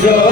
जो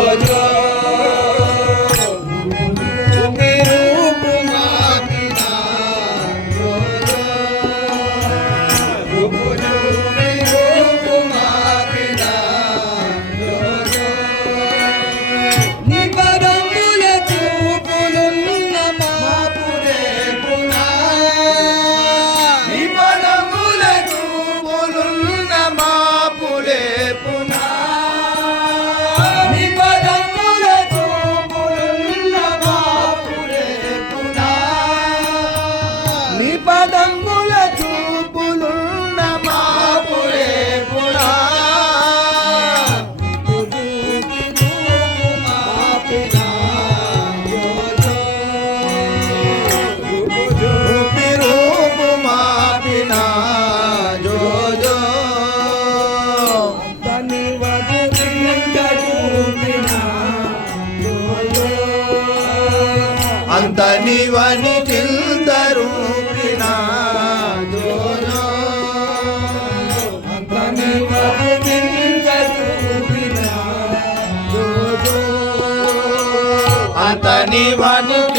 ವನಿಟಿಲ್ದ ರೂಪಿಣ ಅಂತನಿ ವನಿಟ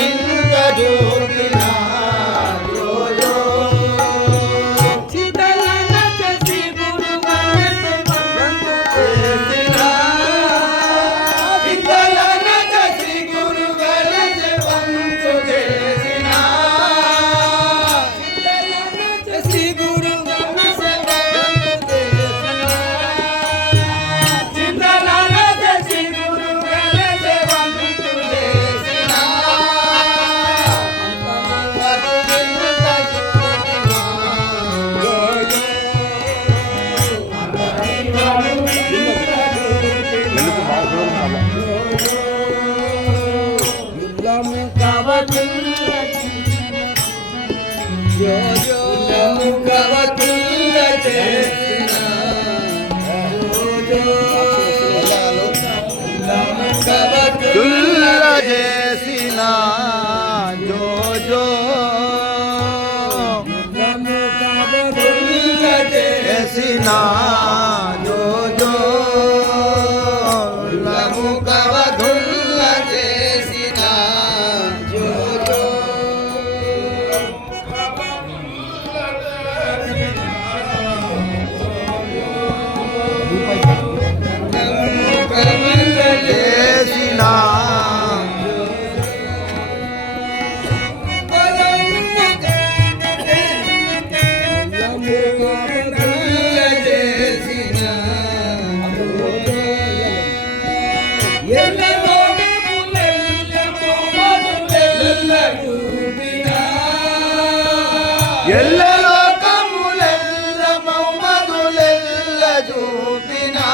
దుల్ల చేసిన జోజో చేసిన జోజో చూపినా.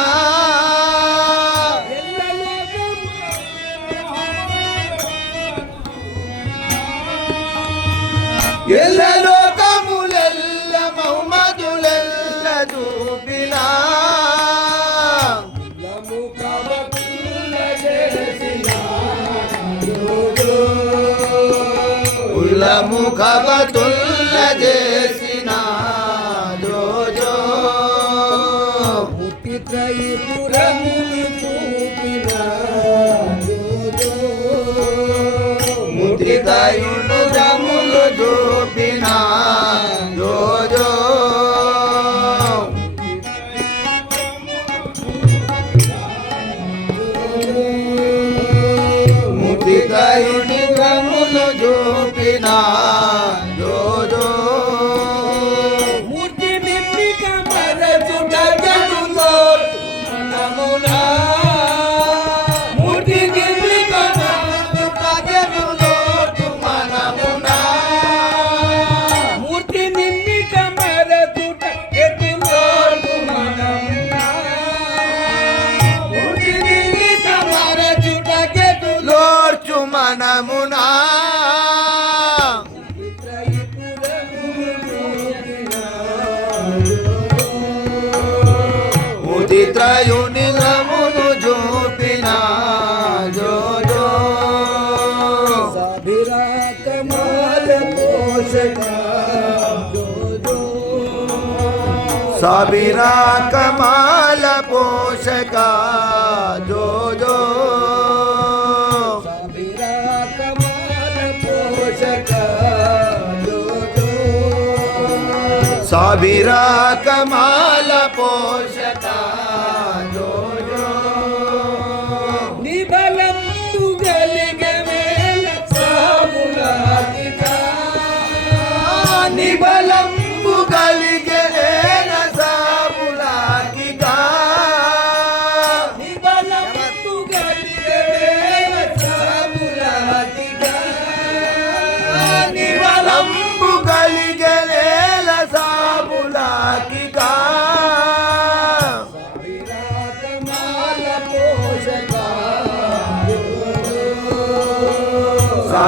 ఎల్ల లోకములెల్ల మౌమదులెల్ల చూపినా. ముఖబతుల్ల చేసిన చూపిన జోజో మూర్తి నిండి కమర జగనులో నమునా మూర్తి గిరి జగనులో మనమునా మూర్తి నిండి కమర తుట ఎదులో మనమునా మూర్తి గిరి సమర చుటకెటులో మనమునా साबिरा कमाल पोषका जो जो। साबिरा कमाल पोषका जो जो। साबिरा कमाल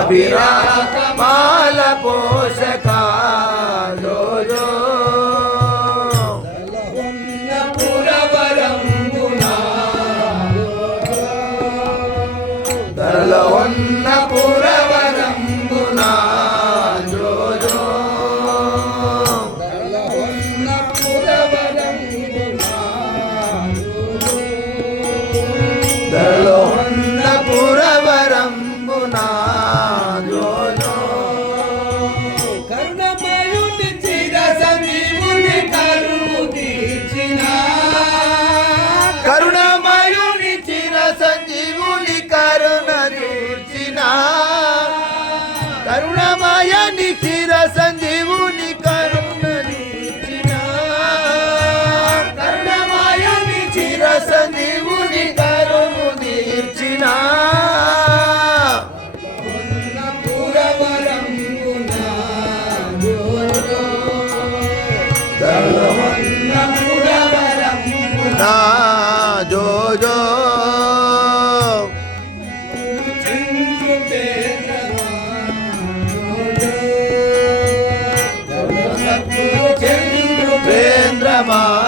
అభిరా మాల పోషకాలో పురవరం కరుణమాయ నిఖిర సంజీవుని కరుణ కరుణమాయ నిఖిర సంజీవుని కరుణ తీర్చిన Ah Baba.